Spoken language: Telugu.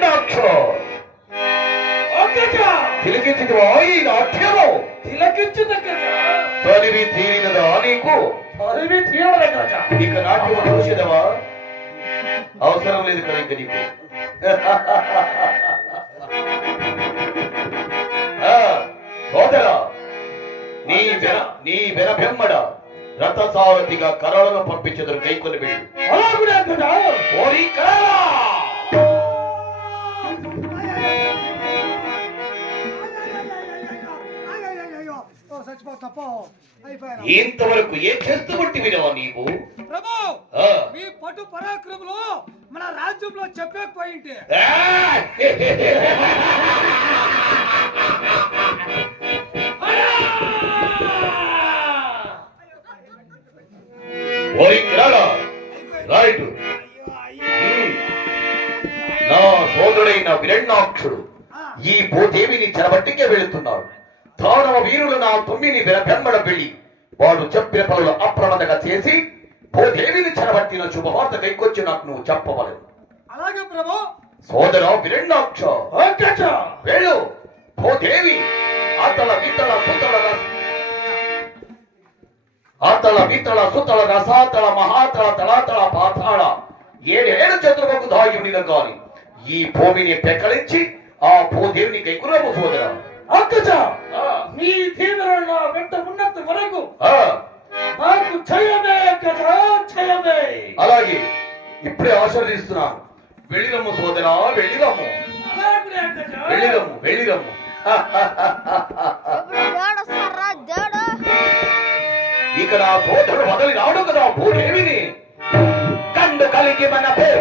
విరణాక్షో తిలకించిదివా ఈ నాట్యము తొలివి తీరినదా నీకు ఇక నాట్యము చూసేదవా అవసరం లేదు కదా ఇక నీకు సోదరా నీ వెనబెమ్మడ రథసారథిగా కరాలను పంపించదురు కైకొని వెళ్ళు ఓరి కరాలా ఇంతవరకు ఏం చేస్తుబట్టి వినవా నీవు ప్రభు మీ పటు పరాక్రములు మన రాజ్యంలో చెప్పకపోయింటే రైట్ నా సోదరుడైన విరణాక్షుడు ఈ భూదేవిని చెరబట్టికే వెళుతున్నాడు. దానవ వీరులు నా తొమ్మిని వెనబెంబడ వెళ్ళి వాడు చెప్పిన పనులు అప్రమదంగా చేసి భూదేవిని చెరబట్టిన శుభవార్త కైకొచ్చి నాకు నువ్వు చెప్పవలేదు. అలాగే ప్రభు. సోదర విరణాక్ష వెళ్ళు. భూదేవి అతల వితల సుతల రసాతల మహాతల తలాతల పాతాళ 7 చతుర్ముఖ దాయునిన గాని ఈ భూమిని పెకలించి ఆ భూదేవిని కైకురము సోదర. నీ తీవ్ర వెంట ఉన్నంత వరకు నాకు జయమే కదా జయమే. అలాగే ఇప్పుడే ఆశీర్వదిస్తున్నాను. వెళ్ళిరమ్ము సోదరా వెళ్ళిరమ్ము వెళ్ళిరమ్ము వెళ్ళిరమ్ము. ఇక నా సోదరుడు వదిలి రాడు కదా భూదేవిని కండు కలిగి మన పేరు